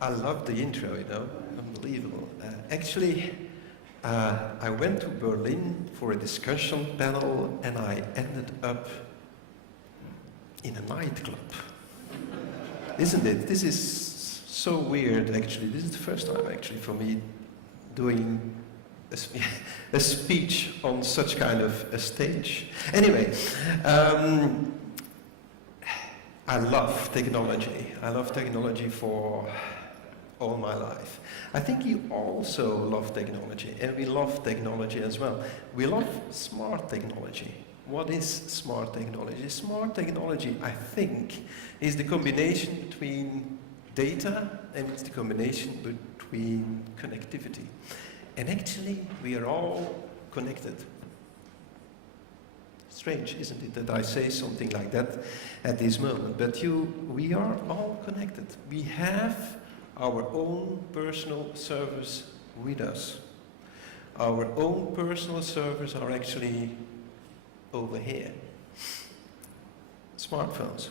I love the intro, you know, unbelievable. Actually, I went to Berlin for a discussion panel and I ended up in a nightclub. Isn't it? This is so weird, actually. This is the first time, actually, for me doing a speech on such kind of a stage. Anyway, I love technology. I love technology for all my life. I think you also love technology, and we love technology as well. We love smart technology. What is smart technology? Smart technology, I think, is the combination between data and it's the combination between connectivity. And actually, we are all connected. Strange, isn't it, that I say something like that at this moment? But we are all connected. We have our own personal servers with us. Our own personal servers are actually over here. Smartphones.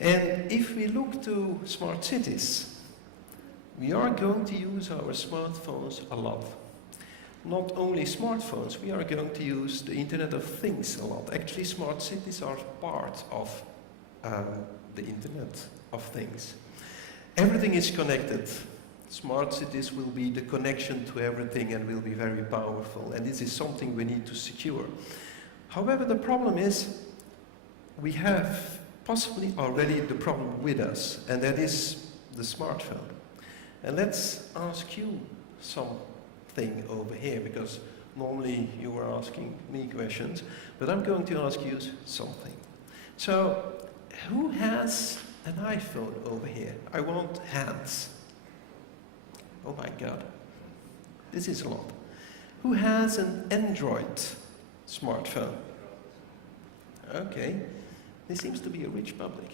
And if we look to smart cities, we are going to use our smartphones a lot. Not only smartphones, we are going to use the Internet of Things a lot. Actually, smart cities are part of the Internet of Things. Everything is connected. Smart cities will be the connection to everything and will be very powerful. And this is something we need to secure. However, the problem is we have possibly already the problem with us, and that is the smartphone. And let's ask you something over here, because normally you were asking me questions, but I'm going to ask you something. So, who has an iPhone over here? I want hands. Oh my God, this is a lot. Who has an Android smartphone? Okay, this seems to be a rich public.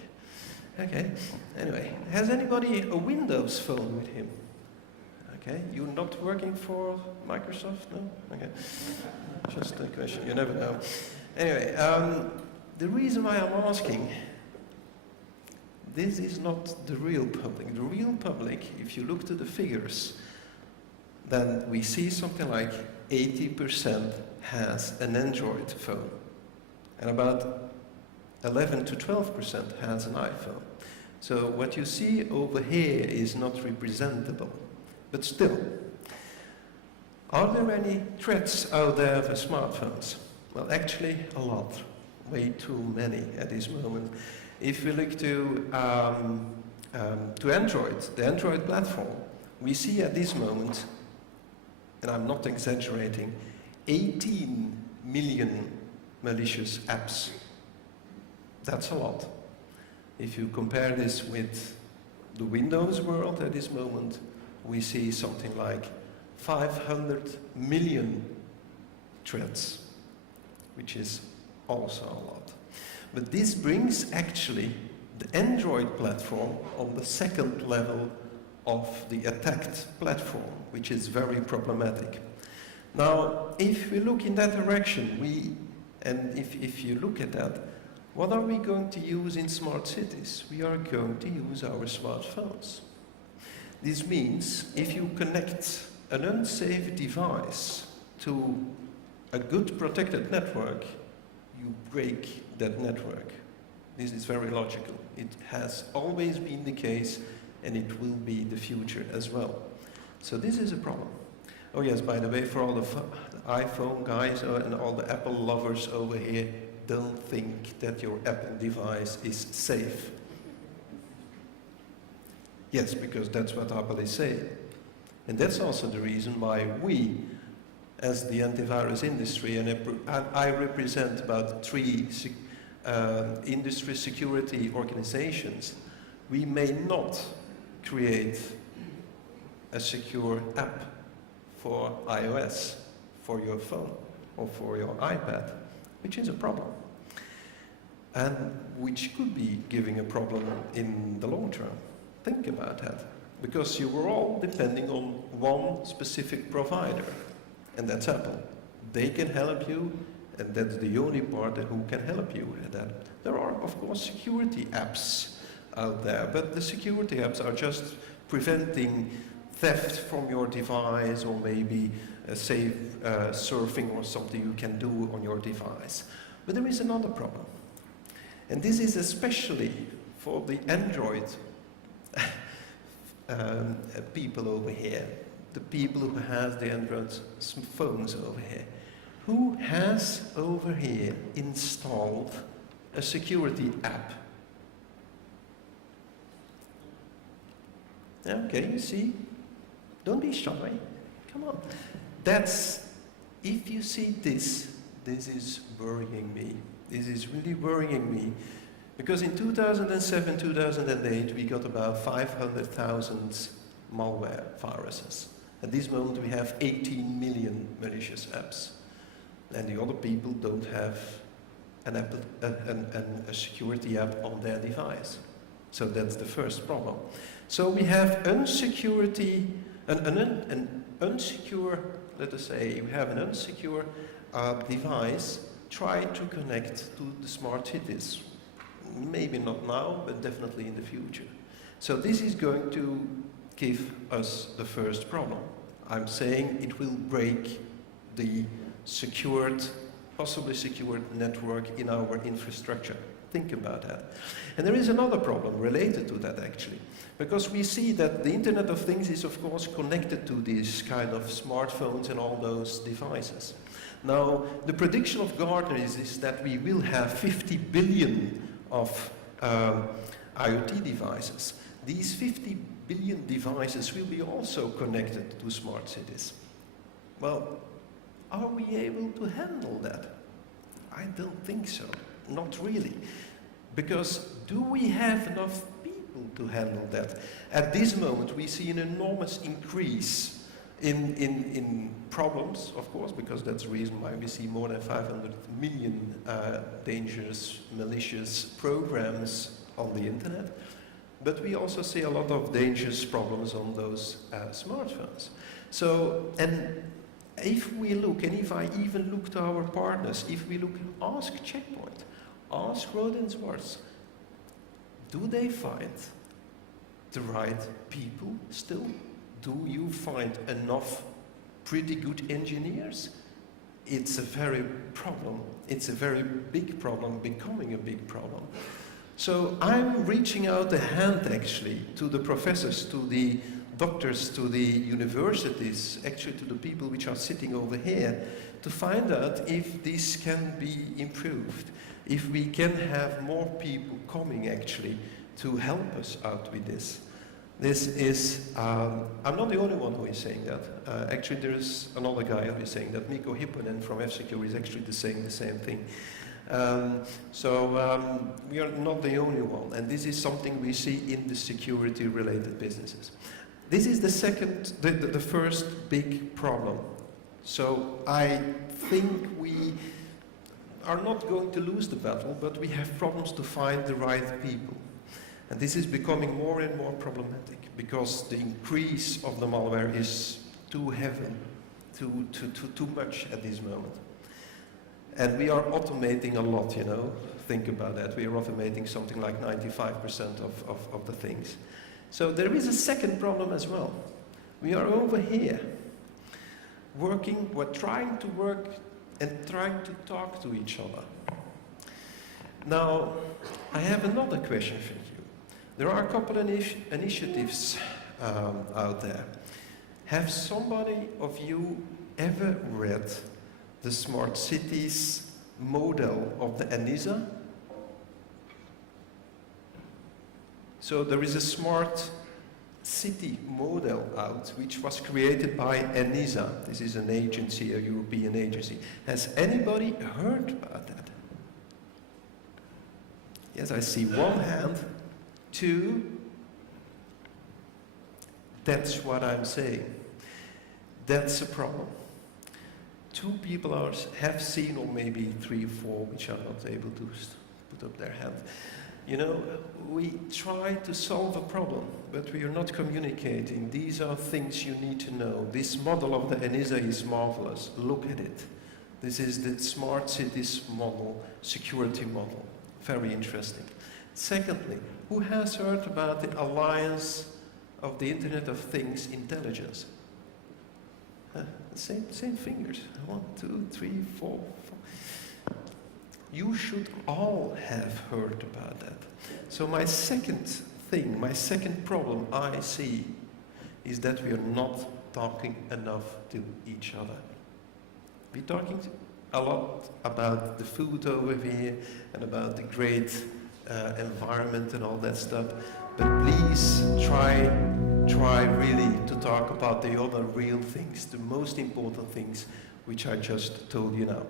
Okay, anyway, has anybody a Windows phone with him? Okay, you're not working for Microsoft, no? Okay, just a question, you never know. Anyway, the reason why I'm asking, this is not the real public. The real public, if you look to the figures, then we see something like 80% has an Android phone, and about 11 to 12% has an iPhone. So what you see over here is not representable. But still, are there any threats out there for smartphones? Well, actually, a lot. Way too many at this moment. If we look to Android, the Android platform, we see at this moment, and I'm not exaggerating, 18 million malicious apps. That's a lot. If you compare this with the Windows world at this moment, we see something like 500 million threats, which is also a lot. But this brings actually the Android platform on the second level of the attacked platform, which is very problematic. Now, if we look in that direction, if you look at that, what are we going to use in smart cities? We are going to use our smartphones. This means if you connect an unsafe device to a good protected network, you break that network. This is very logical. It has always been the case, and it will be the future as well. So this is a problem. Oh yes, by the way, for all the iPhone guys and all the Apple lovers over here, don't think that your Apple device is safe. Yes, because that's what Apple is saying. And that's also the reason why we, as the antivirus industry, and I represent about 3 industry security organizations, we may not create a secure app for iOS, for your phone, or for your iPad, which is a problem. And which could be giving a problem in the long term. Think about that. Because you were all depending on one specific provider, and that's Apple. They can help you, and that's the only partner who can help you with that. There are, of course, security apps out there, but the security apps are just preventing theft from your device, or maybe safe surfing or something you can do on your device. But there is another problem. And this is especially for the Android people over here, the people who have the Android phones over here. Who has over here installed a security app? Okay, you see? Don't be shy. Come on. That's, if you see this, this is worrying me. This is really worrying me. Because in 2007, 2008, we got about 500,000 malware viruses. At this moment, we have 18 million malicious apps. And the other people don't have a security app on their device. So that's the first problem. So we have unsecurity, an unsecure, let us say, we have an unsecure device trying to connect to the smart cities. Maybe not now, but definitely in the future. So this is going to give us the first problem. I'm saying it will break the secured, possibly secured network in our infrastructure. Think about that. And there is another problem related to that, actually, because we see that the Internet of Things is, of course, connected to these kind of smartphones and all those devices. Now, the prediction of Gartner is that we will have 50 billion of IoT devices. These 50 billion devices will be also connected to smart cities. Well, are we able to handle that? I don't think so. Not really. Because do we have enough people to handle that? At this moment, we see an enormous increase in problems, of course, because that's the reason why we see more than 500 million dangerous, malicious programs on the internet. But we also see a lot of dangerous problems on those smartphones. So, and if we look, and if I even look to our partners, if we look, ask Checkpoint, ask Rohde & Schwarz, do they find the right people still? Do you find enough pretty good engineers? It's a very problem. It's a very big problem, becoming a big problem. So I'm reaching out a hand actually to the professors, to the doctors, to the universities, actually to the people which are sitting over here, to find out if this can be improved, if we can have more people coming actually to help us out with this. This is, I'm not the only one who is saying that. Actually, there is another guy who is saying that. Mikko Hipponen from F-Secure is actually saying the same thing. We are not the only one, and this is something we see in the security-related businesses. This is the first big problem. So I think we are not going to lose the battle, but we have problems to find the right people. And this is becoming more and more problematic because the increase of the malware is too heavy, too much at this moment. And we are automating a lot, you know. Think about that. We are automating something like 95% of the things. So there is a second problem as well. We are over here working, we're trying to work and trying to talk to each other. Now, I have another question for you. There are a couple of initiatives out there. Have somebody of you ever read the Smart Cities model of the ENISA? So there is a smart city model out which was created by ENISA. This is an agency, a European agency. Has anybody heard about that? Yes, I see one hand. Two. That's what I'm saying. That's a problem. Two people have seen, or maybe 3 or 4, which are not able to put up their hand. You know, we try to solve a problem, but we are not communicating. These are things you need to know. This model of the ENISA is marvelous. Look at it. This is the smart cities model, security model. Very interesting. Secondly, who has heard about the Alliance of the Internet of Things intelligence. Same fingers. 1, 2, 3, 4, 4. You should all have heard about that. So my second thing, my second problem I see is that we are not talking enough to each other. We're talking a lot about the food over here and about the great environment and all that stuff, but please try really to talk about the other real things, the most important things which I just told you now.